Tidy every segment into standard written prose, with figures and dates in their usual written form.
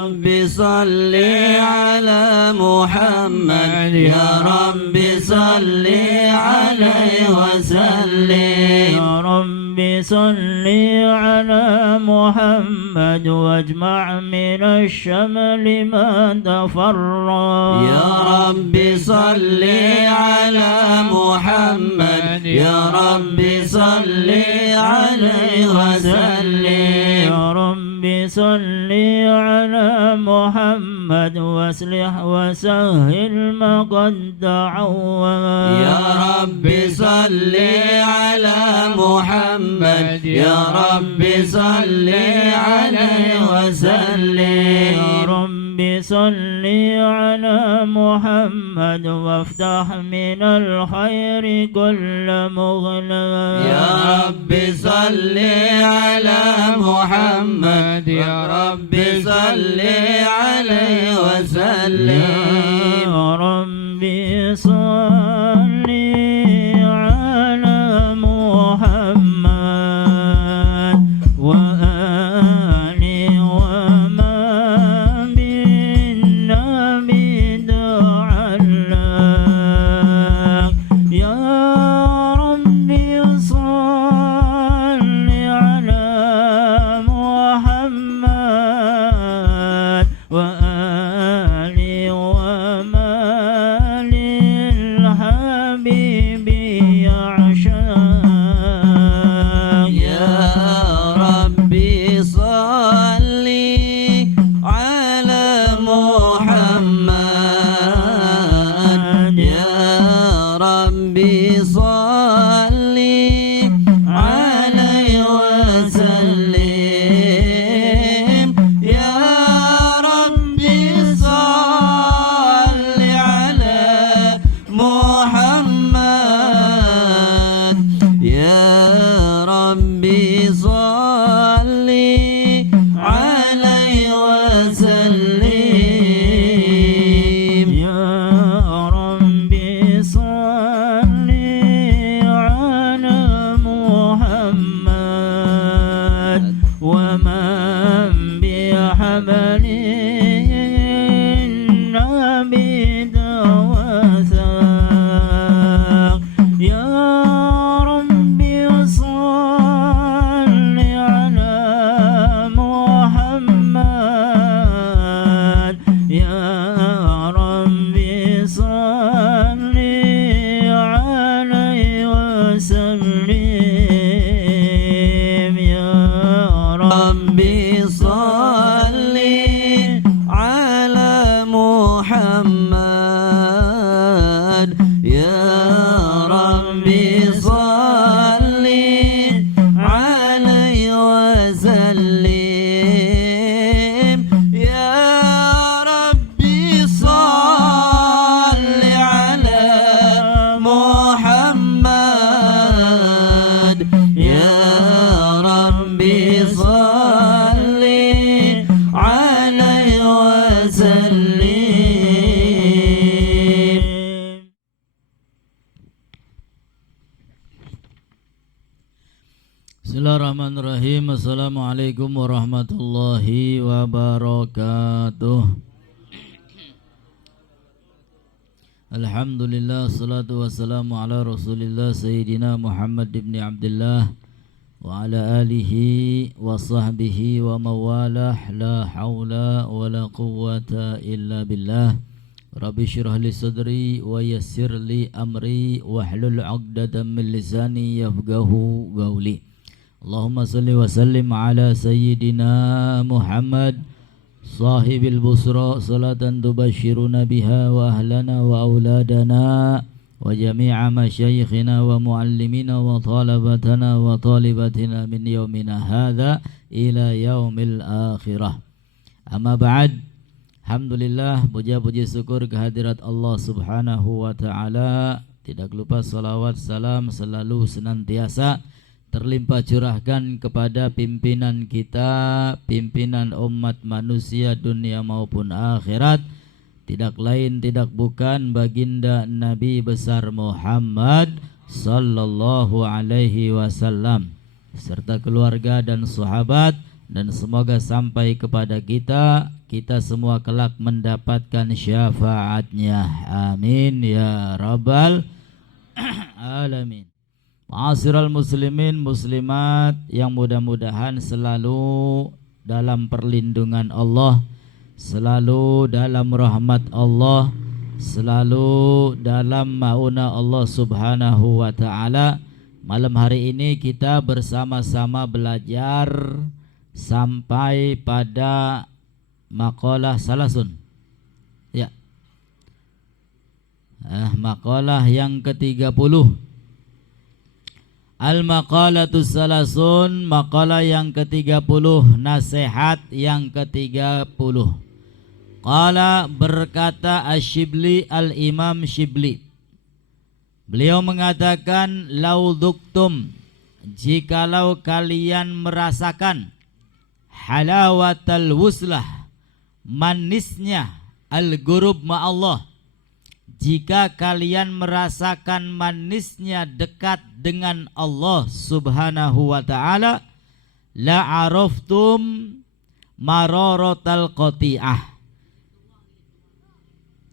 رب صل على محمد يا رب صل عليه وسلم يا رب صل على محمد واجمع من الشمل ما تفرق يا رب صل على محمد يا رب صل عليه وسلم يا رب صل على محمد واصلح وسهل ما قد دعوا يا رب صل على محمد يا رب صل عليه وسلم يا رب صل على محمد وافتح من الخير كل مغلق يا رب صل على محمد يا رب صل عليه وسلم يا رب صل على محمد وآله وما منا بدعا لك يا رب صل على محمد وآله وما للحبيب يعشق يا ربي صل على محمد يا ربي صل عليه وسلم يا ربي صل على محمد يا ربي صل عليه وسلم يا ربي صل على محمد ومن بحبله النبي توثق يا ربي صل على محمد يا ربي صل عليه وسلم يا ربي صل على محمد يا ربي صل عليه وسلم يا ربي صل على محمد يا ربي صل عليه وسلم Bismillahirrahmanirrahim. Assalamualaikum warahmatullahi wabarakatuh. Alhamdulillah, salatu wassalamu ala rasulillah Sayyidina Muhammad ibn Abdullah wa ala alihi wa sahbihi wa mawalah. La hawla wa la quwwata illa billah. Rabbi syrah li sadri wa yassir li amri wahlul 'uqdatam min lisani yafqahu qawli. Allahumma salli wa sallim ala sayyidina Muhammad sahibil busra salatan tubashiruna biha wa ahlana wa auladana wa jami'a masyayikhina wa muallimina wa talabatana wa talibatina min yaumina hadha ila yaumil akhirah. Amma ba'd. Alhamdulillah, puja-puji syukur kehadirat Allah subhanahu wa ta'ala. Tidak lupa salawat salam selalu senantiasa terlimpah curahkan kepada pimpinan kita, pimpinan umat manusia dunia maupun akhirat, tidak lain tidak bukan baginda Nabi besar Muhammad sallallahu alaihi wasallam serta keluarga dan sahabat, dan semoga sampai kepada kita kita semua kelak mendapatkan syafaatnya. Amin ya rabbal alamin. Ma'asyiral muslimin muslimat yang mudah-mudahan selalu dalam perlindungan Allah, selalu dalam rahmat Allah, selalu dalam mauna Allah Subhanahu wa taala. Malam hari ini kita bersama-sama belajar sampai pada maqalah salasun. Ya. Maqalah yang ke-30. Al-maqalatus salasun, maqalah yang ke-30, nasihat yang ke-30. Qala, berkata Asy-Syibli, Al-Imam Syibli. Beliau mengatakan, lau duktum, jikalau kalian merasakan halawatal wuslah, manisnya al-gurub ma'allah, jika kalian merasakan manisnya dekat dengan Allah Subhanahu wa ta'ala, la araftum mararatal qati'ah,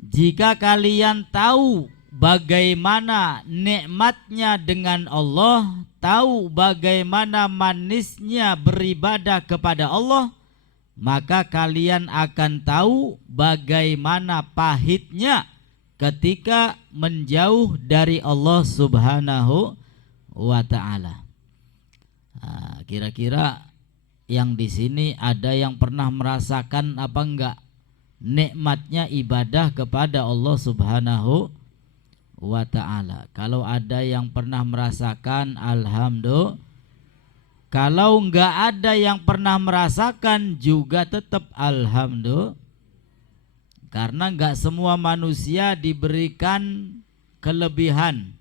jika kalian tahu bagaimana nikmatnya dengan Allah, tahu bagaimana manisnya beribadah kepada Allah, maka kalian akan tahu bagaimana pahitnya ketika menjauh dari Allah Subhanahu wa ta'ala. Kira-kira yang di sini ada yang pernah merasakan apa enggak nikmatnya ibadah kepada Allah Subhanahu wa ta'ala? Kalau ada yang pernah merasakan, alhamdulillah. Kalau enggak ada yang pernah merasakan juga tetap alhamdulillah. Karena enggak semua manusia diberikan kelebihan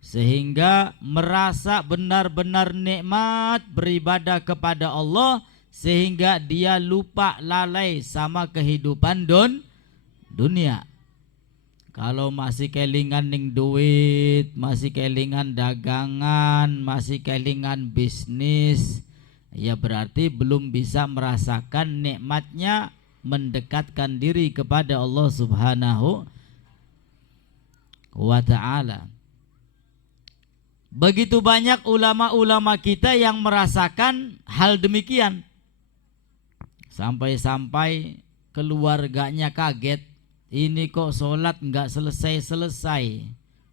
sehingga merasa benar-benar nikmat beribadah kepada Allah, sehingga dia lupa lalai sama kehidupan dunia. Kalau masih kelingan ning duit, masih kelingan dagangan, masih kelingan bisnis, ya berarti belum bisa merasakan nikmatnya mendekatkan diri kepada Allah Subhanahu wa ta'ala. Begitu banyak ulama-ulama kita yang merasakan hal demikian, sampai-sampai keluarganya kaget, ini kok sholat enggak selesai-selesai,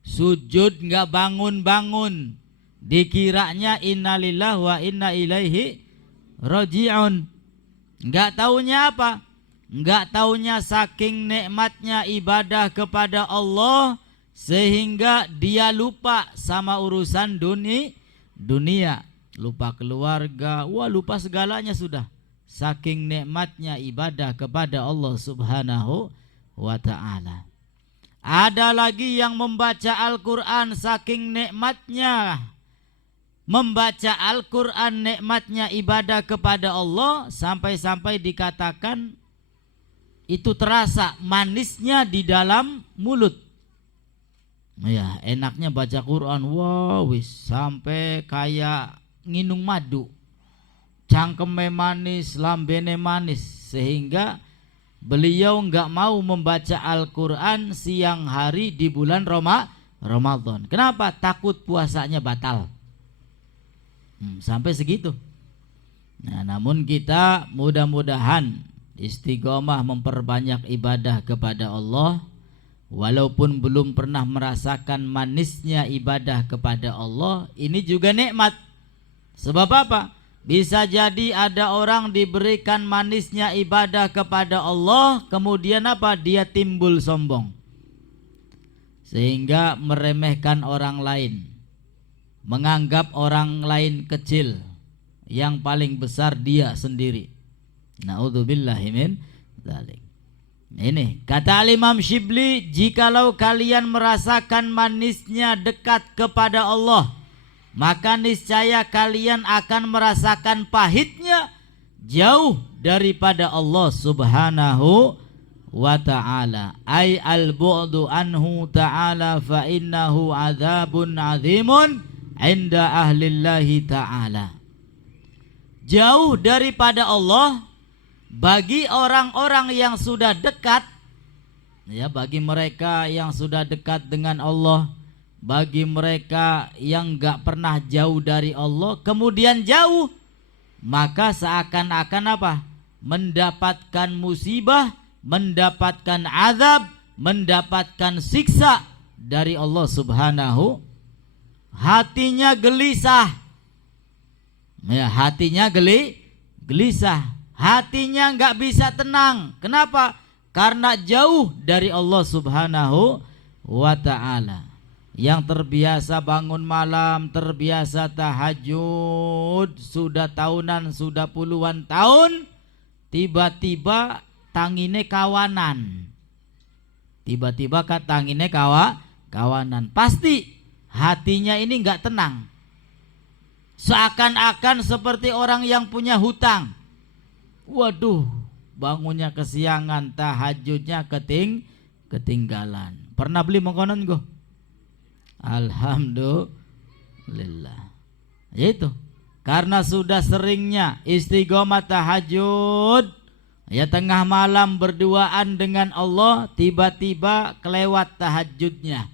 sujud enggak bangun-bangun, dikiranya innalillahi wa inna ilaihi raji'un. Enggak taunya apa? Enggak taunya saking nikmatnya ibadah kepada Allah sehingga dia lupa sama urusan dunia, lupa keluarga, lupa segalanya sudah. Saking nikmatnya ibadah kepada Allah Subhanahu wa ta'ala. Ada lagi yang membaca Al-Quran, saking nikmatnya membaca Al-Quran, nikmatnya ibadah kepada Allah, sampai-sampai dikatakan itu terasa manisnya di dalam mulut. Ya, enaknya baca Quran, sampai kayak nginung madu, cangkeme manis, lambene manis, sehingga beliau enggak mau membaca Al-Quran siang hari di bulan Ramadan. Kenapa? Takut puasanya batal. Sampai segitu. Nah, namun kita mudah-mudahan istiqomah memperbanyak ibadah kepada Allah, walaupun belum pernah merasakan manisnya ibadah kepada Allah. Ini juga nikmat. Sebab apa? Bisa jadi ada orang diberikan manisnya ibadah kepada Allah, kemudian apa? Dia timbul sombong, sehingga meremehkan orang lain, menganggap orang lain kecil, yang paling besar dia sendiri. Na'udzubillahi min dzalik. Ini kata Imam Syibli, jikalau kalian merasakan manisnya dekat kepada Allah, maka niscaya kalian akan merasakan pahitnya jauh daripada Allah Subhanahu wa ta'ala. Ay al-bu'du anhu ta'ala fa innahu adzabun azimun inda ahlillahi ta'ala. Jauh daripada Allah bagi orang-orang yang sudah dekat, ya, bagi mereka yang sudah dekat dengan Allah, bagi mereka yang gak pernah jauh dari Allah kemudian jauh, maka seakan-akan apa? Mendapatkan musibah, mendapatkan azab, mendapatkan siksa dari Allah Subhanahu. Hatinya gelisah, ya, hatinya gelisah, hatinya nggak bisa tenang. Kenapa? Karena jauh dari Allah Subhanahu wa ta'ala. Yang terbiasa bangun malam, terbiasa tahajud, sudah tahunan, sudah puluhan tahun, tiba-tiba tangine kawanan. Tiba-tiba tangine kawanan. Pasti hatinya ini nggak tenang. Seakan-akan seperti orang yang punya hutang. Waduh, bangunnya kesiangan, tahajudnya ketinggalan. Pernah beli makanan go? Alhamdulillah. Yaitu karena sudah seringnya istiqomah tahajud, ya, tengah malam berduaan dengan Allah, tiba-tiba kelewat tahajudnya.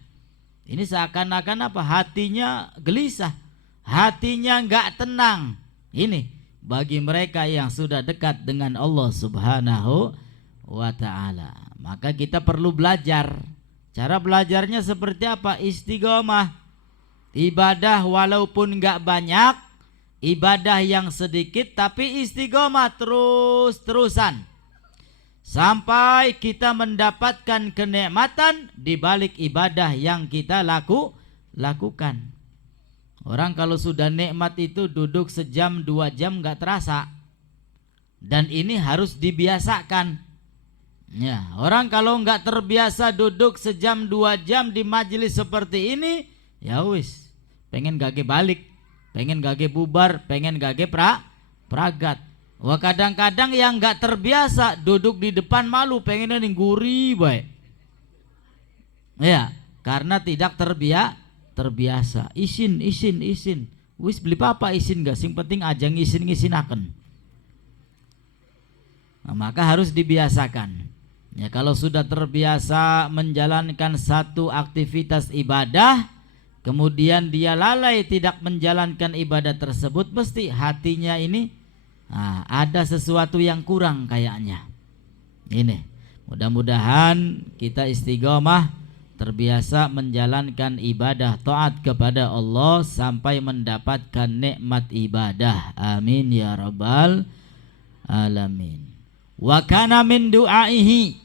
Ini seakan-akan apa? Hatinya gelisah, hatinya nggak tenang. Ini bagi mereka yang sudah dekat dengan Allah Subhanahu wa ta'ala. Maka kita perlu belajar. Cara belajarnya seperti apa? Istiqomah. Ibadah walaupun nggak banyak, ibadah yang sedikit, tapi istiqomah terus-terusan sampai kita mendapatkan kenikmatan di balik ibadah yang kita lakukan. Orang kalau sudah nikmat itu duduk sejam 2 jam nggak terasa, dan ini harus dibiasakan. Ya, orang kalau nggak terbiasa duduk sejam 2 jam di majelis seperti ini, ya wis, pengen gage balik, pengen gage bubar, pengen gage pragat. Wah, kadang-kadang yang nggak terbiasa duduk di depan malu, pengen ningguri baik. Ya, karena tidak terbiasa. Isin. Wis beli apa isin gak? Sing penting aja ngisinaken. Nah, maka harus dibiasakan. Ya, kalau sudah terbiasa menjalankan satu aktivitas ibadah, kemudian dia lalai tidak menjalankan ibadah tersebut, mesti hatinya ini ada sesuatu yang kurang kayaknya. Ini, mudah-mudahan kita istiqomah, terbiasa menjalankan ibadah taat kepada Allah sampai mendapatkan nikmat ibadah. Amin ya rabbal alamin. Wa kana min du'aihi,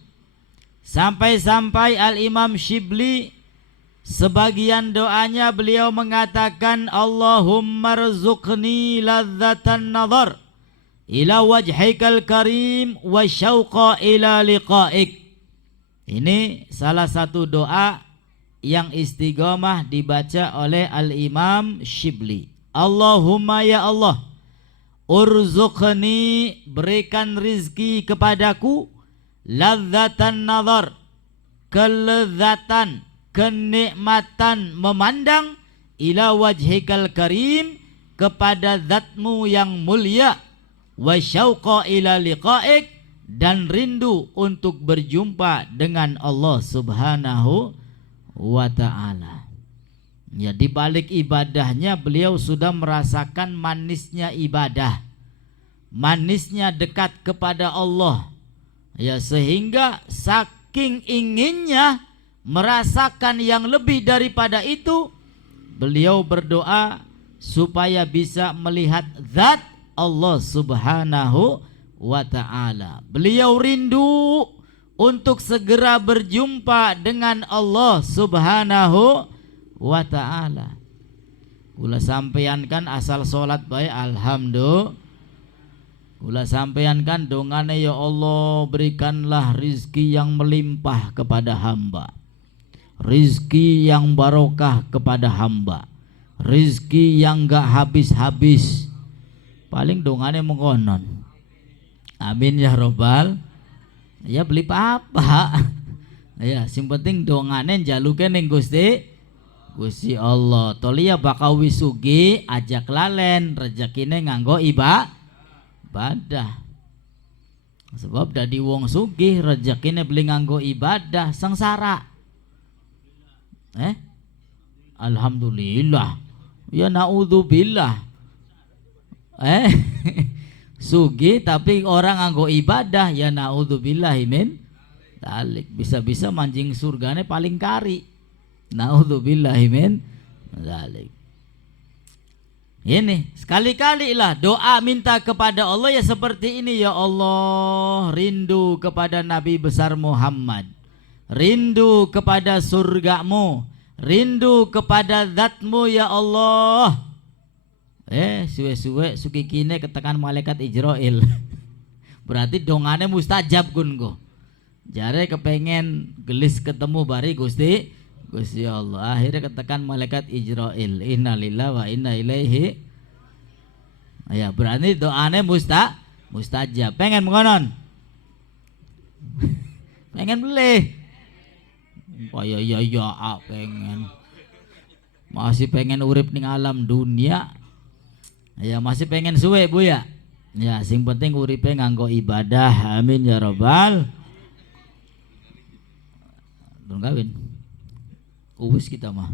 sampai-sampai Al-Imam Shibli sebagian doanya beliau mengatakan, Allahumma rzuqni ladzatan nazar ila wajhikal karim wa syauqa ila liqa'ik. Ini salah satu doa yang istiqomah dibaca oleh Al-Imam Shibli. Allahumma ya Allah, urzuqni, berikan rizki kepadaku, ladzatan nazar, kelezatan, kenikmatan memandang, ila wajhikal karim, kepada zatmu yang mulia, wa syauqa ila liqa'ik, dan rindu untuk berjumpa dengan Allah Subhanahu wa ta'ala. Ya, di balik ibadahnya beliau sudah merasakan manisnya ibadah, manisnya dekat kepada Allah. Ya, sehingga saking inginnya merasakan yang lebih daripada itu, beliau berdoa supaya bisa melihat zat Allah Subhanahu wa ta'ala. Beliau rindu untuk segera berjumpa dengan Allah Subhanahu wa ta'ala. Kula sampeyan kan asal sholat baik alhamdulillah. Kula sampeyan kan dongane, ya Allah berikanlah rizki yang melimpah kepada hamba, rizki yang barokah kepada hamba, rizki yang gak habis-habis. Paling dongane mengonon. Amin ya robbal. Ya beli apa? Ya sing penting dongane jaluke ning Gusti Allah. Tolia bakal wisugi ajak lalen, rezekine nganggo ibadah. Sebab dadi wong sugih rezekine beli nganggo ibadah sengsara. Alhamdulillah. Ya naudzubillah. Sugih tapi orang nganggo ibadah, ya naudzubillahi min dzalik. Bisa-bisa manjing surgane paling kari. Naudzubillahi min dzalik. Ini sekali-kali lah doa minta kepada Allah ya seperti ini, ya Allah, rindu kepada Nabi besar Muhammad, rindu kepada surgamu, rindu kepada zatmu ya Allah. Suwe-suwe sukikine ketekan malaikat Ijrail. Berarti dongane mustajab gungo. Jare kepengen gelis ketemu bari Gusti Allah. Akhirnya ketekan malaikat Ijrail. Innalillahi wa inna ilaihi. Ya berarti doane mustajab. Pengen mengonon. Pengen beli. Oh ya pengen. Masih pengen urip ning alam dunia. Ya masih pengen suwe Bu ya. Ya sing penting uripe nganggo ibadah. Amin ya rabbal. Belum kawin. Uwis kita mah.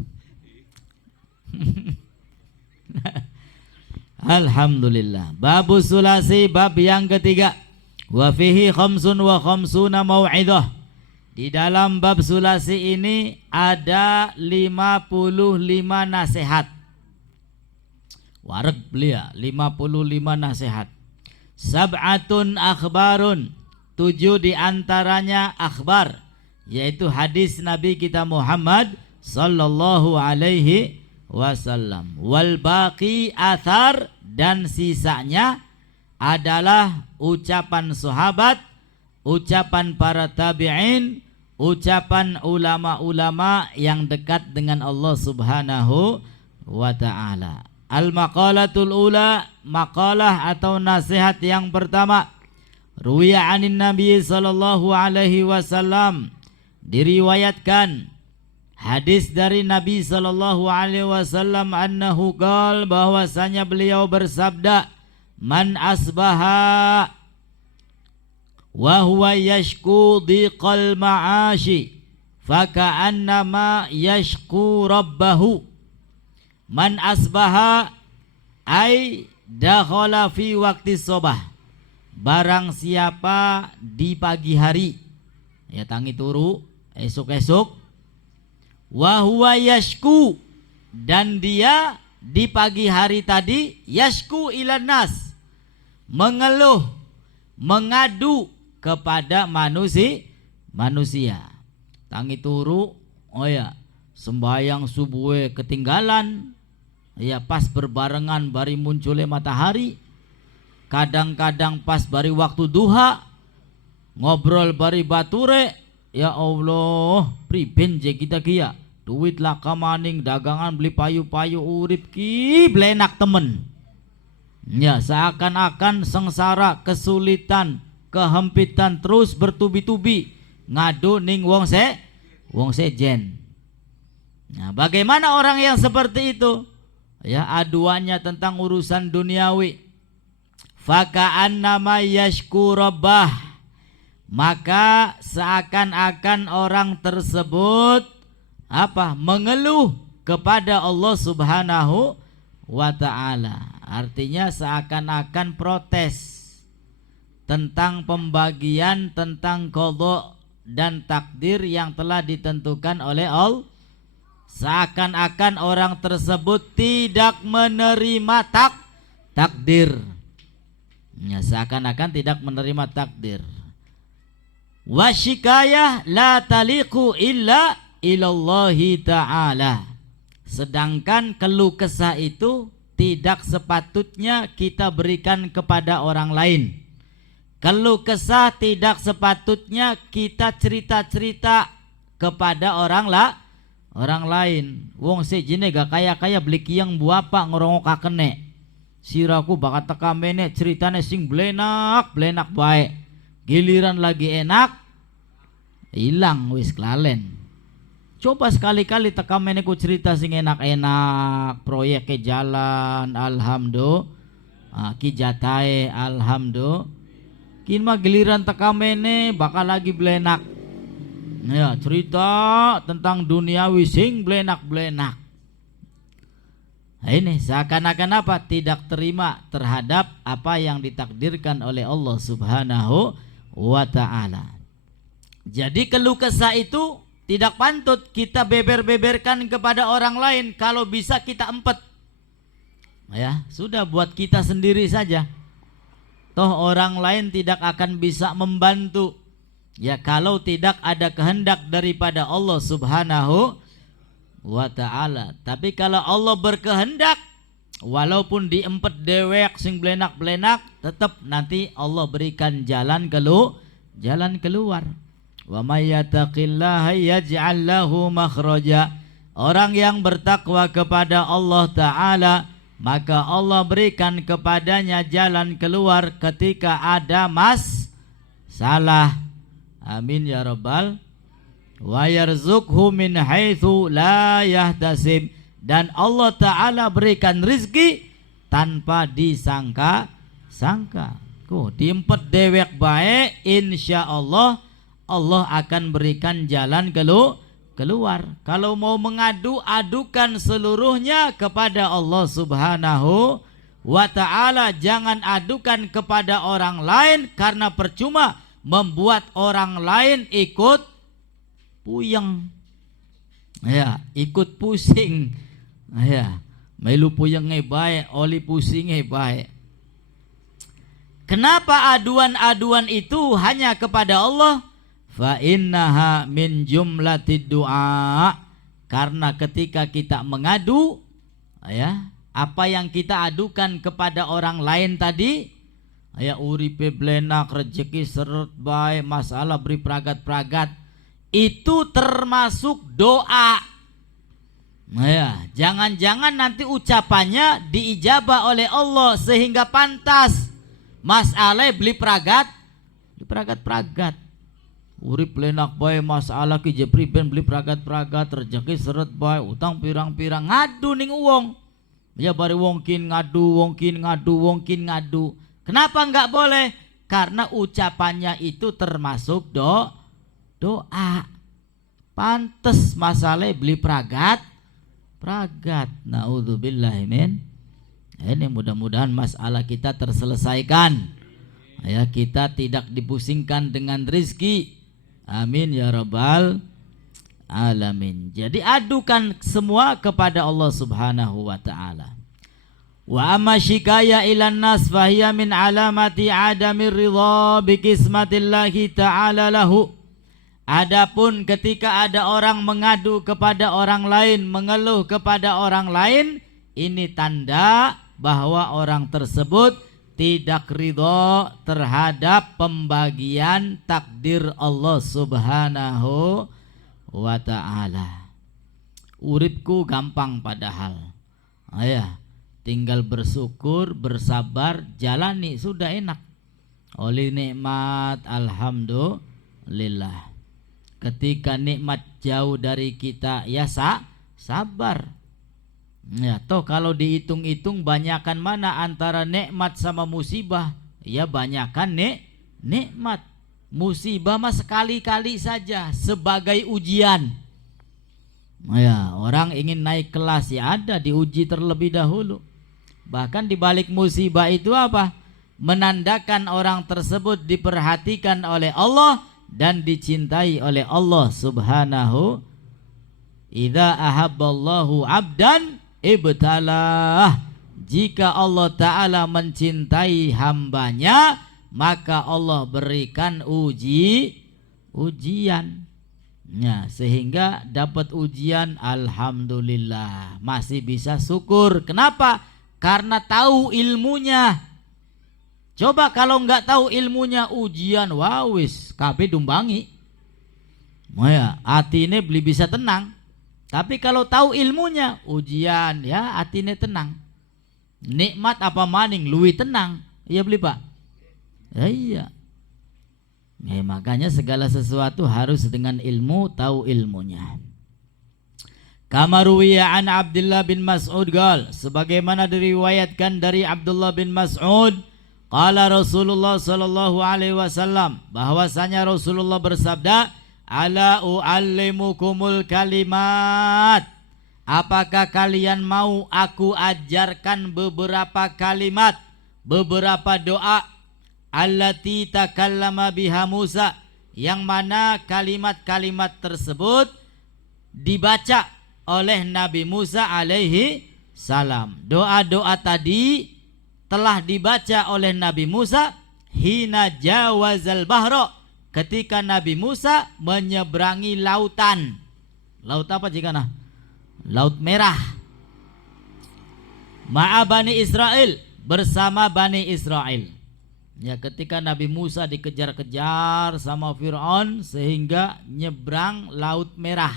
Alhamdulillah. Babu sulasi, bab yang ketiga. Wa fihi khamsun wa khamsuna mau'idah. Di dalam bab sulasi ini ada 55 nasihat. Wareg belia 55 nasihat. Sab'atun akhbarun, 7 diantaranya akhbar, yaitu hadis Nabi kita Muhammad sallallahu alaihi wasallam. Wal baqi athar, dan sisanya adalah ucapan sahabat, ucapan para tabi'in, ucapan ulama-ulama yang dekat dengan Allah Subhanahu wa ta'ala. Al-maqalatul ula, maqalah atau nasihat yang pertama. Ruwiya anin Nabi sallallahu alaihi wasallam, diriwayatkan hadis dari Nabi sallallahu alaihi wasallam annahu qala, bahwasanya beliau bersabda, man asbaha wa huwa yashku dhiqal ma'ashi faka'annama yashku rabbahu. Man asbaha ay dakhala fi waqti sobah, barang siapa di pagi hari, ya tangi turu esok-esok, wa huwa yashku, dan dia di pagi hari tadi yashku ilan nas, mengeluh, mengadu kepada manusia. Tangi turu, oh ya, sembahyang subuh ketinggalan, ya pas berbarengan bari munculnya matahari, kadang-kadang pas bari waktu duha, ngobrol bari bature, ya Allah, priben je kita kia, duit lah kamaning, dagangan beli payu-payu urip ki blenak temen. Ya seakan-akan sengsara, kesulitan, kehempitan terus bertubi-tubi, ngadu ning wong sejen. Nah, bagaimana orang yang seperti itu? Ya, aduannya tentang urusan duniawi. Faka'annama yashku rabbah, maka seakan-akan orang tersebut mengeluh kepada Allah Subhanahu wa ta'ala. Artinya seakan-akan protes tentang pembagian, tentang qadha dan takdir yang telah ditentukan oleh Allah. Seakan-akan orang tersebut tidak menerima takdir. Ya, seakan-akan tidak menerima takdir. Wasyikayah la taliqu illa ilallahi ta'ala. Sedangkan keluh kesah itu tidak sepatutnya kita berikan kepada orang lain. Keluh kesah tidak sepatutnya kita cerita-cerita kepada orang lain. Wong sejine gak kaya-kaya beli kiyang buapa ngorongok kakene. Siraku bakat teka mene ceritane sing blenak baik. Giliran lagi enak hilang wis kelalen. Coba sekali-kali teka mene ku cerita sing enak-enak, proyek ke jalan alhamdulillah, ki jatahe alhamdulillah. Kin mah giliran tekamene bakal lagi belenak. Ya, cerita tentang duniawi sing belenak-belenak. Nah, ini seakan-akan apa? Tidak terima terhadap apa yang ditakdirkan oleh Allah Subhanahu wa ta'ala. Jadi keluh kesah itu tidak pantut kita beber-beberkan kepada orang lain. Kalau bisa kita empet. Ya, sudah buat kita sendiri saja. Toh orang lain tidak akan bisa membantu. Ya kalau tidak ada kehendak daripada Allah Subhanahu wa ta'ala. Tapi kalau Allah berkehendak, walaupun diempet dewek sing belenak-belenak, tetap nanti Allah berikan jalan keluar. Wa may yattaqillaha yaj'al lahu makhraja. Orang yang bertakwa kepada Allah Ta'ala, maka Allah berikan kepadanya jalan keluar ketika ada masalah. Amin ya rabbal. Wa yarzuqhu min haitsu la yahtasib. Dan Allah Ta'ala berikan rizki tanpa disangka-sangka. Diempet dewek baik, insya Allah Allah akan berikan jalan keluar. Kalau mau mengadu, adukan seluruhnya kepada Allah Subhanahu wa ta'ala. Jangan adukan kepada orang lain, karena percuma membuat orang lain ikut puyeng. Ya, ikut pusing. Ya, melu puyengnya baik, oli pusingnya baik. Kenapa aduan-aduan itu hanya kepada Allah? Fa innaha min jumlatid du'a. Karena ketika kita mengadu, ya, apa yang kita adukan kepada orang lain tadi, ya, uripe blenak, rezeki seret bae, masalah beri pragat-pragat, itu termasuk doa. Ya, jangan-jangan nanti ucapannya diijabah oleh Allah sehingga pantas masalah beli pragat-pragat. Urip lenak bae masalah ki jepri ben beli pragat-pragat, rezeki seret bae, utang pirang-pirang, ngadu ning uang. Ya bari wongkin ngadu. Kenapa enggak boleh? Karena ucapannya itu termasuk doa. Pantes masalah beli pragat. Naudzubillahi min. Ini mudah-mudahan masalah kita terselesaikan. Ya, kita tidak dipusingkan dengan rizki. Amin ya rabbal alamin. Jadi adukan semua kepada Allah Subhanahu wa ta'ala. Wa amma syikaya ilan nas fahiya min alamati adamir ridha bi qismatillahi ta'ala lahu. Adapun ketika ada orang mengadu kepada orang lain, mengeluh kepada orang lain, ini tanda bahwa orang tersebut tidak ridho terhadap pembagian takdir Allah Subhanahu wa ta'ala. Uripku gampang padahal. Ya, tinggal bersyukur, bersabar, jalani, sudah enak. Oleh nikmat, alhamdulillah. Ketika nikmat jauh dari kita, ya sabar. Ya, toh kalau dihitung-hitung banyakan mana antara nikmat sama musibah? Ya banyakan nikmat. Musibah mah sekali-kali saja sebagai ujian. Ya, orang ingin naik kelas, ya ada diuji terlebih dahulu. Bahkan di balik musibah itu apa? Menandakan orang tersebut diperhatikan oleh Allah dan dicintai oleh Allah Subhanahu. Idza ahabballahu 'abdan ibtalah. Jika Allah Ta'ala mencintai hambanya, maka Allah berikan ujian. Ya, sehingga dapat ujian, alhamdulillah, masih bisa syukur. Kenapa? Karena tahu ilmunya. Coba kalau nggak tahu ilmunya, ujian wawis kabeh dumbangi. Ya, atine beli bisa tenang. Tapi kalau tahu ilmunya, ujian, ya atine tenang. Nikmat apa maning luwi tenang. Iya beli pak. Ya, iya. Ya, makanya segala sesuatu harus dengan ilmu, tahu ilmunya. Kama ruwiya an Abdullah bin Mas'ud qal, sebagaimana diriwayatkan dari Abdullah bin Mas'ud, Qala Rasulullah sallallahu alaihi wasallam, bahwasanya Rasulullah bersabda, ala uallimukumul kalimat, apakah kalian mau aku ajarkan beberapa kalimat, beberapa doa, allati takallama biha Musa, yang mana kalimat-kalimat tersebut dibaca oleh Nabi Musa alaihi salam. Doa-doa tadi telah dibaca oleh Nabi Musa hina jawazal bahra, ketika Nabi Musa menyeberangi lautan. Laut apa jikana? Laut Merah. Ma'a Bani Israel, bersama Bani Israel. Ya, ketika Nabi Musa dikejar-kejar sama Fir'aun sehingga nyebrang Laut Merah.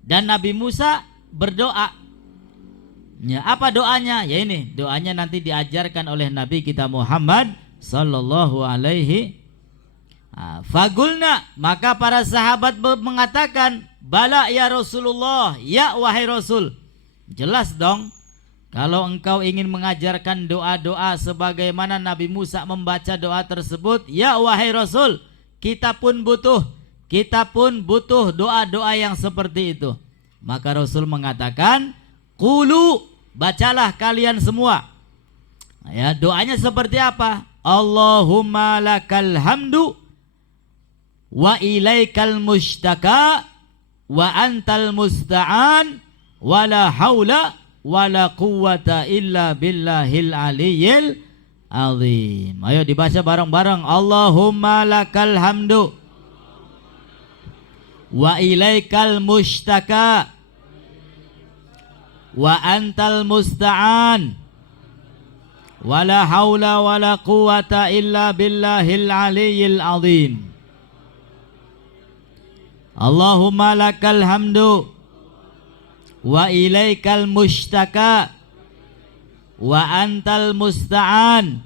Dan Nabi Musa berdoa. Ya, apa doanya? Ya ini, doanya nanti diajarkan oleh Nabi kita Muhammad sallallahu alaihi. Fagulna, maka para sahabat mengatakan, bala ya Rasulullah, ya wahai Rasul. Jelas dong, kalau engkau ingin mengajarkan doa-doa sebagaimana Nabi Musa membaca doa tersebut, ya wahai Rasul, kita pun butuh doa-doa yang seperti itu. Maka Rasul mengatakan, qulu, bacalah kalian semua. Ya, doanya seperti apa? Allahumma lakal hamdu wa ilaikal mustaka wa antal musta'an wa la haula wa la quwwata illa billahil aliyyil azim. Ayo dibaca bareng-bareng. Allahumma lakal hamdu wa ilaikal mustaka wa antal musta'an wa la haula wa la quwwata illa billahil aliyyil azim. Allahumma lakal hamdu wa ilaikal mustaka wa antal musta'an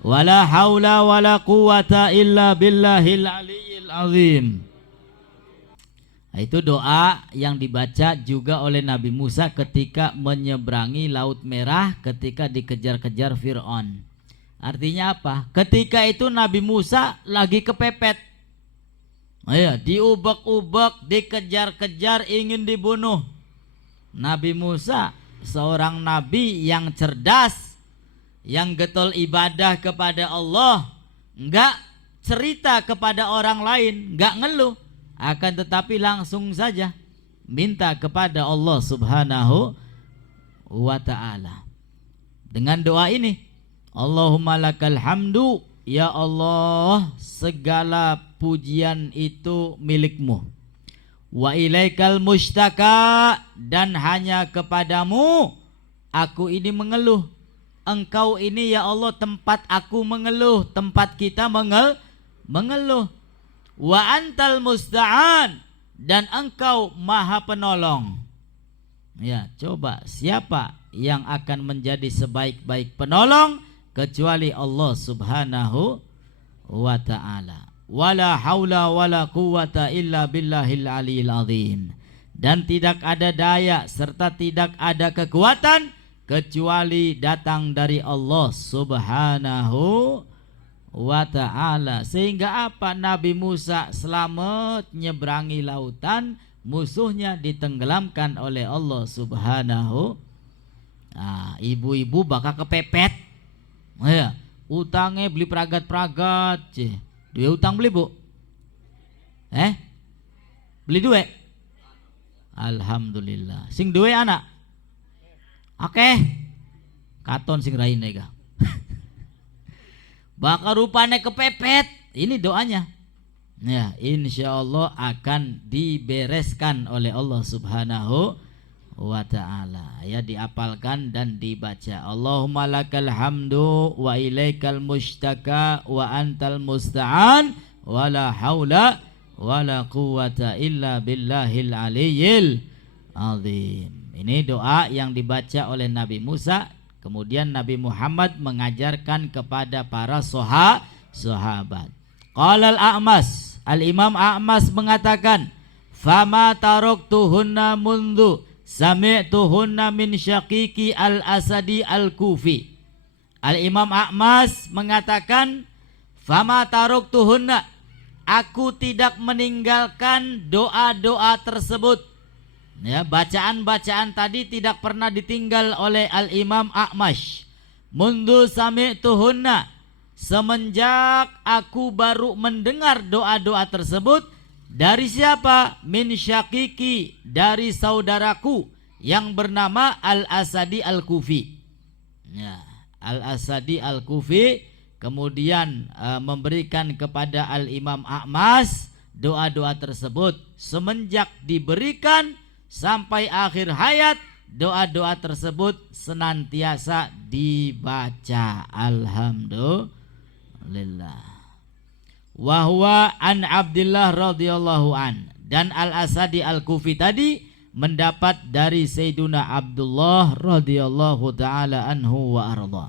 wa la haula wa la quwwata illa billahil aliyyil azim. Itu doa yang dibaca juga oleh Nabi Musa ketika menyeberangi Laut Merah ketika dikejar-kejar Fir'aun. Artinya apa? Ketika itu Nabi Musa lagi kepepet. Diubek-ubek, dikejar-kejar, ingin dibunuh. Nabi Musa seorang nabi yang cerdas, yang getol ibadah kepada Allah, enggak cerita kepada orang lain, enggak ngeluh, akan tetapi langsung saja minta kepada Allah Subhanahu wa ta'ala dengan doa ini, Allahumma lakal hamdu, ya Allah, segala pujian itu milikmu, wa ilaikal mustaka, dan hanya kepadamu aku ini mengeluh. Engkau ini ya Allah tempat aku mengeluh, tempat kita mengeluh. Wa antal musta'an, dan engkau maha penolong. Ya, coba siapa yang akan menjadi sebaik-baik penolong kecuali Allah Subhanahu wa ta'ala. Wala haula wala quwwata illa billahil aliyil azim. Dan tidak ada daya serta tidak ada kekuatan kecuali datang dari Allah Subhanahu wa ta'ala. Sehingga apa? Nabi Musa selamat nyeberangi lautan, musuhnya ditenggelamkan oleh Allah Subhanahu. Ibu-ibu bakal kepepet. Ya, utangnya beli peragat-peragat. Duit utang beli bu? Beli duit? Alhamdulillah. Sing duit anak? Oke. Katon sing raine ga. Bakal rupanya kepepet. Ini doanya. Ya, insya Allah akan dibereskan oleh Allah Subhanahu wa ta'ala. Ya, diapalkan dan dibaca. Allahumma lakal hamdu wa ilaikal mustaka wa antal musta'an wa la haula wa la quwwata illa billahil aliyyil azim. Ini doa yang dibaca oleh Nabi Musa. Kemudian Nabi Muhammad mengajarkan kepada para sahabat. Qala al-A'mas, al-Imam A'mas mengatakan, fama taraktuhunna mundu sami'tuhunna min syaqiqi al-Asadi al-Kufi. Al-Imam A'mas mengatakan, fama taruktuhunna, aku tidak meninggalkan doa-doa tersebut. Ya, bacaan-bacaan tadi tidak pernah ditinggal oleh Al-Imam A'mash. Mundu sami'tuhunna, semenjak aku baru mendengar doa-doa tersebut. Dari siapa? Min syakiki, dari saudaraku yang bernama Al-Asadi Al-Kufi. Ya, Al-Asadi Al-Kufi kemudian memberikan kepada Al-Imam A'mas doa-doa tersebut. Semenjak diberikan sampai akhir hayat, doa-doa tersebut senantiasa dibaca. Alhamdulillah. Wahwa an Abdullah radhiyallahu an, dan Al-Asadi Al-Kufi tadi mendapat dari Sayyiduna Abdullah radhiyallahu taala anhu wa arda.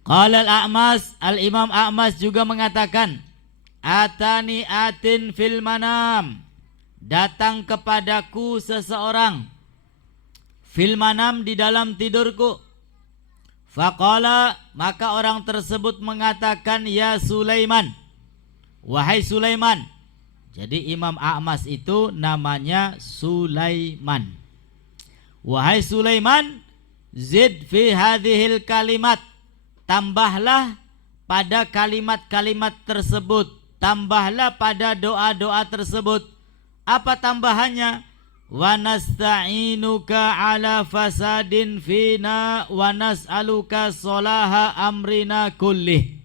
Qala al-A'mas, Al-Imam A'mas juga mengatakan, atani atin fil manam, datang kepadaku seseorang fil manam, di dalam tidurku. Faqala, maka orang tersebut mengatakan, ya Sulaiman, wahai Sulaiman. Jadi Imam A'mas itu namanya Sulaiman. Wahai Sulaiman, zid fi hadhil kalimat, tambahlah pada kalimat-kalimat tersebut, tambahlah pada doa-doa tersebut. Apa tambahannya? Wa nasta'inuka ala fasadin fina wa nas'aluka solaha amrina kullih.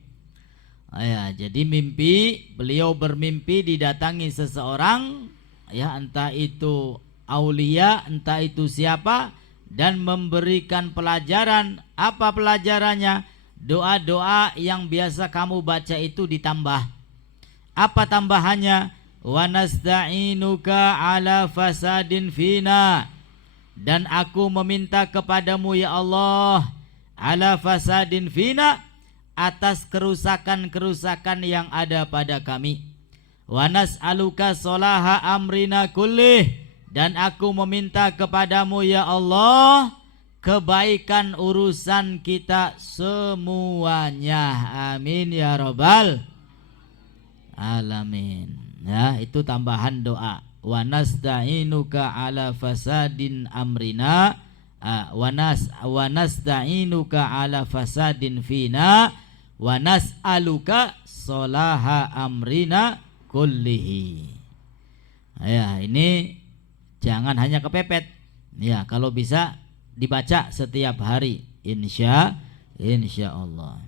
Ya, jadi mimpi, beliau bermimpi didatangi seseorang, ya, entah itu aulia, entah itu siapa, dan memberikan pelajaran. Apa pelajarannya? Doa-doa yang biasa kamu baca itu ditambah. Apa tambahannya? Wa nasta'inuka ala fasadin fina, dan aku meminta kepadamu ya Allah, ala fasadin fina, atas kerusakan-kerusakan yang ada pada kami. Wa nas'aluka solaha amrina kullih, dan aku meminta kepadamu ya Allah kebaikan urusan kita semuanya. Amin ya rabbal alamin. Ya, itu tambahan doa. Wa nasta'inuka ala fasadin amrina, wa nasta'inuka ala fasadin fina, wa nas'aluka solaha amrina kullihi. Ya, ini jangan hanya kepepet. Ya, kalau bisa dibaca setiap hari, insya Allah.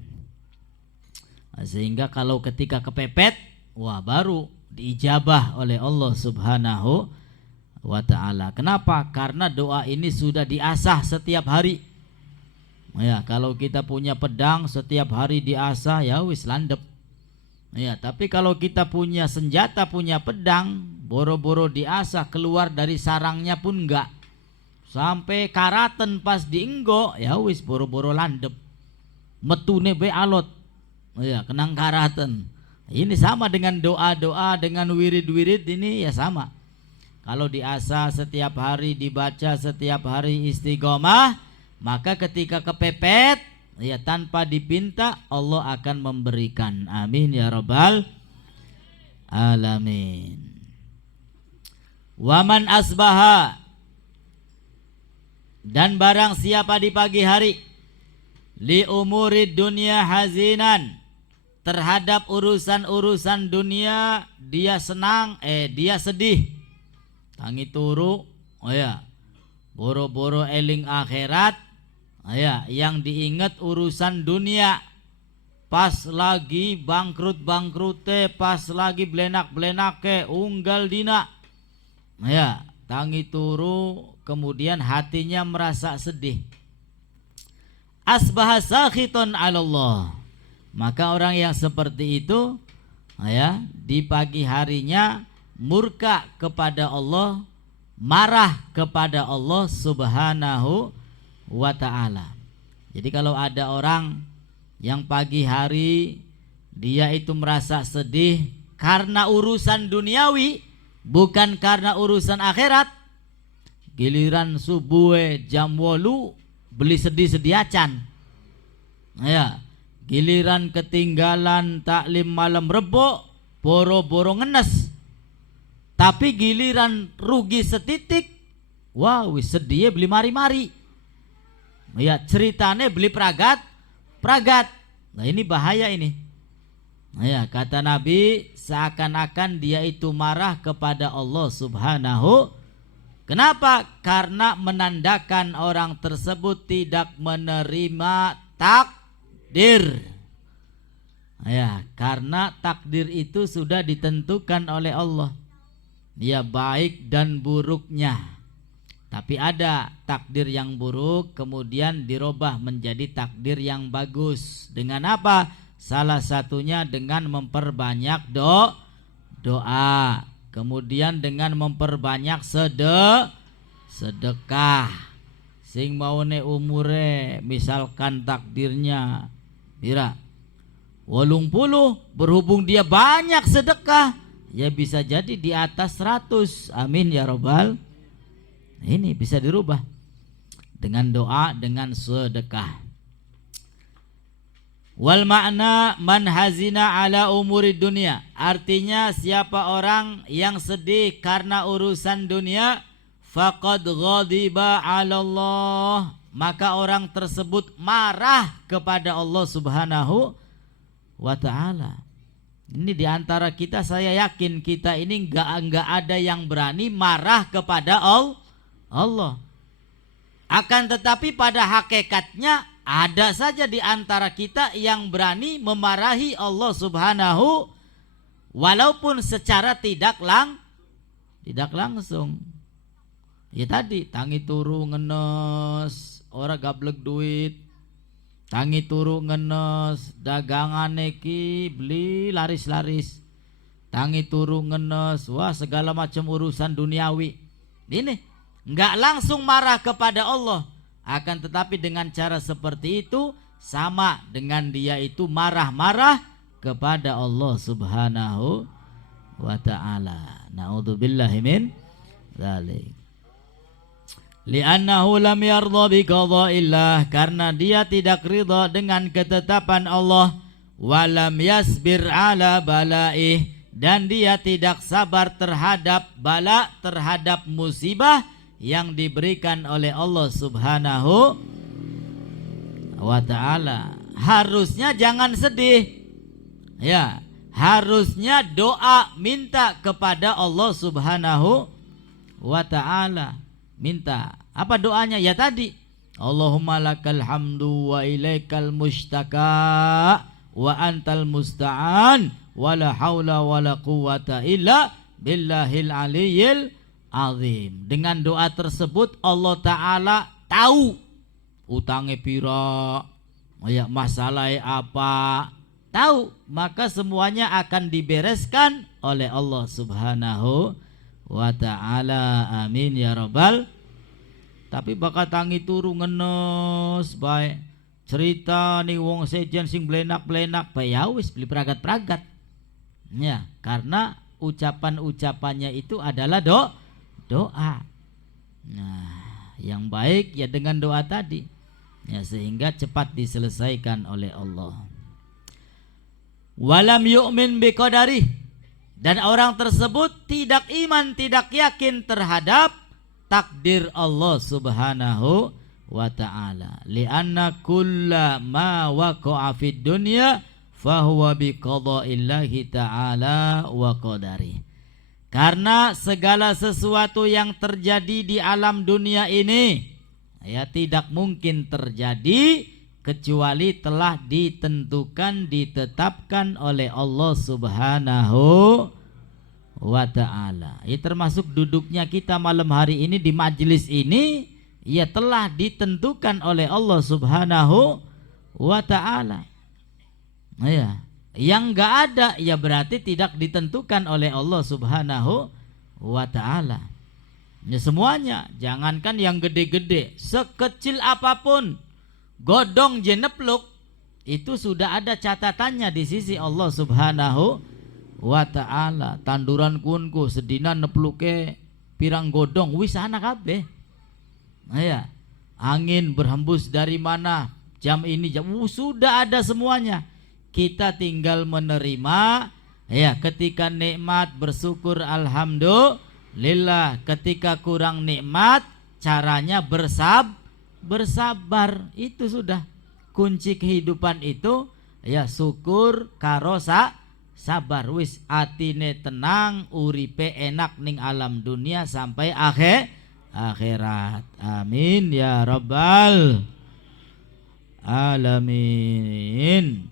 Sehingga kalau ketika kepepet, wah, baru diijabah oleh Allah Subhanahu wa ta'ala. Kenapa? Karena doa ini sudah diasah setiap hari. Ya, kalau kita punya pedang setiap hari diasah, ya wis landep. Ya, tapi kalau kita punya senjata, punya pedang, boro-boro diasah, keluar dari sarangnya pun enggak. Sampai karaten pas dienggo, ya wis boro-boro landep. Metune be alot. Ya, kenang karaten. Ini sama dengan doa-doa, dengan wirid-wirid ini ya sama. Kalau diasah setiap hari, dibaca setiap hari istiqomah, maka ketika kepepet, ya tanpa dipinta Allah akan memberikan. Amin ya rabbal alamin. Waman asbaha, dan barang siapa di pagi hari, li umurid dunia hazinan, terhadap urusan-urusan dunia dia senang, dia sedih. Tangi turu, oh ya, boro-boro eling akhirat, oh ya, yang diingat urusan dunia. Pas lagi bangkrut-bangkrute, pas lagi belenak-belenake, unggal dina, oh ya, tangi turu, kemudian hatinya merasa sedih. Asbaha sakhiton 'ala Allah, maka orang yang seperti itu, ya, di pagi harinya murka kepada Allah, marah kepada Allah Subhanahu wa ta'ala. Jadi kalau ada orang yang pagi hari dia itu merasa sedih karena urusan duniawi, bukan karena urusan akhirat, giliran subuh jam 8 beli sedih-sediacan. Ya, giliran ketinggalan taklim malam Rebo, boro-boro ngenes. Tapi giliran rugi setitik, wah wis sedih beli mari-mari. Ya, ceritanya beli pragat. Nah ini bahaya ini. Ya, kata Nabi, seakan-akan dia itu marah kepada Allah Subhanahu. Kenapa? Karena menandakan orang tersebut tidak menerima takdir. Ya, karena takdir itu sudah ditentukan oleh Allah. Ya, baik dan buruknya. Tapi ada takdir yang buruk kemudian dirubah menjadi takdir yang bagus. Dengan apa? Salah satunya dengan memperbanyak doa. Kemudian dengan memperbanyak sedekah. Sing maune umure misalkan takdirnya pira 80, berhubung dia banyak sedekah, ya bisa jadi di atas 100. Amin ya robbal. Ini bisa dirubah dengan doa, dengan sedekah. Wal makna man hazina ala umuri dunia, artinya siapa orang yang sedih karena urusan dunia, faqad ghadiba 'ala Allah, maka orang tersebut marah kepada Allah Subhanahu wa ta'ala. Ini diantara kita, saya yakin kita ini enggak ada yang berani marah kepada Allah. Akan tetapi pada hakikatnya ada saja di antara kita yang berani memarahi Allah Subhanahu, walaupun secara tidak langsung. Ya tadi tangi turu ngenes, ora gablek duit. Tangi turu ngenes, dagangan neki beli laris-laris. Tangi turu ngenes, wah segala macam urusan duniawi. Ini enggak langsung marah kepada Allah. Akan tetapi dengan cara seperti itu sama dengan dia itu marah-marah kepada Allah Subhanahu wa ta'ala. Na'udzubillahi min dzalik. Li'annahu lam yardha bi qada'illah, karena dia tidak ridha dengan ketetapan Allah. Wa lam yasbir ala bala'ih, dan dia tidak sabar terhadap bala, terhadap musibah yang diberikan oleh Allah Subhanahu wa ta'ala. Harusnya jangan sedih. Ya, harusnya doa minta kepada Allah Subhanahu wa ta'ala. Minta. Apa doanya? Ya tadi, Allahumma lakal hamdu wa ilaikal mustaka wa antal musta'an wa la hawla wa la quwata illa billahil aliyyil azim. Dengan doa tersebut Allah Ta'ala tahu utangnya pira, ya masalahnya apa, tahu, maka semuanya akan dibereskan oleh Allah Subhanahu wa ta'ala. Amin ya rabbal. Tapi bakal tangi turu ngenes baik cerita nih wong sejen sing blenak-blenak bae ya wis beli pragat-pragat. Ya, karena ucapan-ucapannya itu adalah doa. Nah, yang baik ya dengan doa tadi. Ya, sehingga cepat diselesaikan oleh Allah. Walam yu'min biqadari, dan orang tersebut tidak iman, tidak yakin terhadap takdir Allah Subhanahu wa ta'ala. Lianna kulla ma waqa'a fid dunya fahuwa biqada'illahi ta'ala wa qadari. Karena segala sesuatu yang terjadi di alam dunia ini ya tidak mungkin terjadi kecuali telah ditentukan, ditetapkan oleh Allah Subhanahu wa ta'ala. Ya, termasuk duduknya kita malam hari ini di majelis ini ya telah ditentukan oleh Allah Subhanahu wa ta'ala. Ya, yang enggak ada ya berarti tidak ditentukan oleh Allah Subhanahu wa ta'ala. Ya semuanya, jangankan yang gede-gede, sekecil apapun godong jenepluk itu sudah ada catatannya di sisi Allah Subhanahu wa ta'ala. Tanduran kunku sedina nepluke pirang godong wis ana kabeh. Nah ya, angin berhembus dari mana jam ini jam sudah ada semuanya. Kita tinggal menerima ya, ketika nikmat bersyukur alhamdulillah, ketika kurang nikmat caranya bersabar. Itu sudah kunci kehidupan itu ya, syukur karo sabar. Wis atine tenang, uripe enak ning alam dunia sampai akhirat. Amin ya rabbal alamin.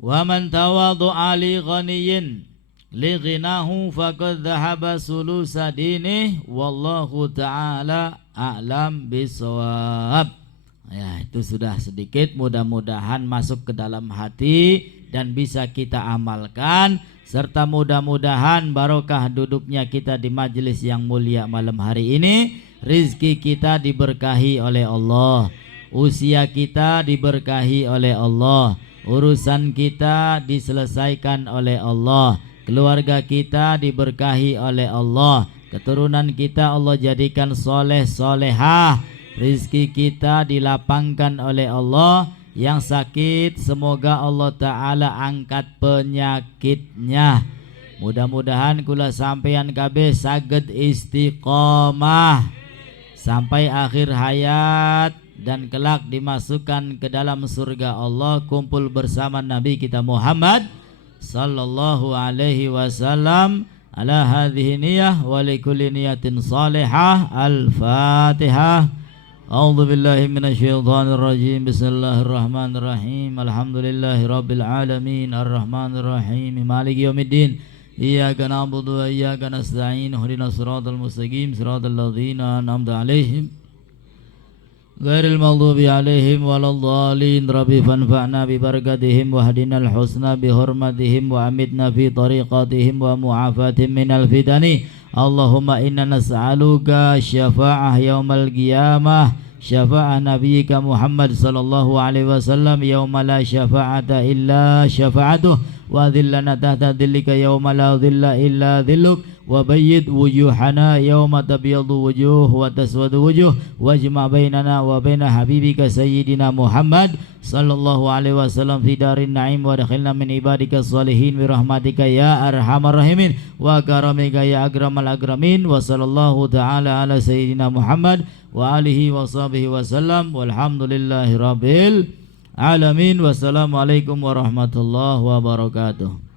Wa man tawadhu'a li ghaniyin li ghinahu faqad dhahaba sulusa dinih wallahu ta'ala a'lam bisawab. Ya, itu sudah sedikit, mudah-mudahan masuk ke dalam hati dan bisa kita amalkan, serta mudah-mudahan barokah duduknya kita di majelis yang mulia malam hari ini. Rizki kita diberkahi oleh Allah, usia kita diberkahi oleh Allah, urusan kita diselesaikan oleh Allah, keluarga kita diberkahi oleh Allah, keturunan kita Allah jadikan soleh solehah, rizki kita dilapangkan oleh Allah. Yang sakit semoga Allah Ta'ala angkat penyakitnya. Mudah-mudahan kula sampeyan kabeh saged istiqomah sampai akhir hayat dan kelak dimasukkan ke dalam surga Allah, kumpul bersama Nabi kita Muhammad sallallahu alaihi wasallam. Ala hadhihi niyah wa likulli niyatin salihah. Al-Fatihah. A'udzu billahi minasyaitonir rajim. Bismillahirrahmanirrahim. Alhamdulillahi rabbil alamin arrahmanir rahim maliki yaumiddin. Iyyaka na'budu wa iyyaka nasta'in. Ihdinas siratal mustaqim siratal ladzina an'amta 'alaihim ghairil maghdubi 'alaihim waladdallin. Rabbi fanfa'na bi barakatihim wahdinal husna bi hurmatihim wa amitna fi tariqatihim wa mu'afatihim minal fitani. Allahumma inna nas'aluka syafa'ah yaumal qiyamah, syafa'ah nabiyyika Muhammad sallallahu alaihi wasallam yauma la syafa'ata illa syafa'atuh, wa dhillana tahta dhillika yauma la dhilla illa dhilluk, wa bayyid wujuhana yauma tabyaddu wujuh wa taswadu wujuh, wajma' bainana wa baina habibika sayyidina Muhammad sallallahu alaihi wasallam fi darin na'im, wa dakhilna min ibadika salihin bi rahmatika ya arhamar rahimin wa karamika ya akramal akramin. Wa sallallahu ta'ala ala sayyidina Muhammad wa alihi wa sahbihi wasallam walhamdulillahi rabbil alamin. Wassalamualaikum warahmatullahi wabarakatuh.